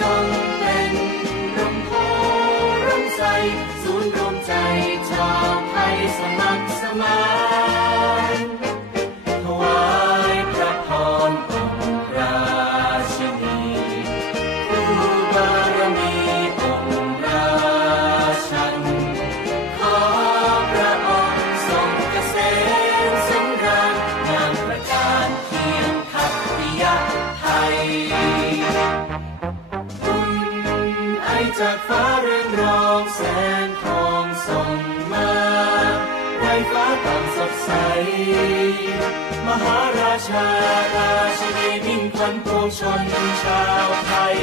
ทรงเป็นร่มโพร่ใสศูนรวมใจชาวไทยสมัครสมาน จากฟ้าเรืองรองแสงทองส่องมาไว้ฟ้าต่างสดใส มหาราชาราชินีมิ่งขวัญปวงชนชาวไทย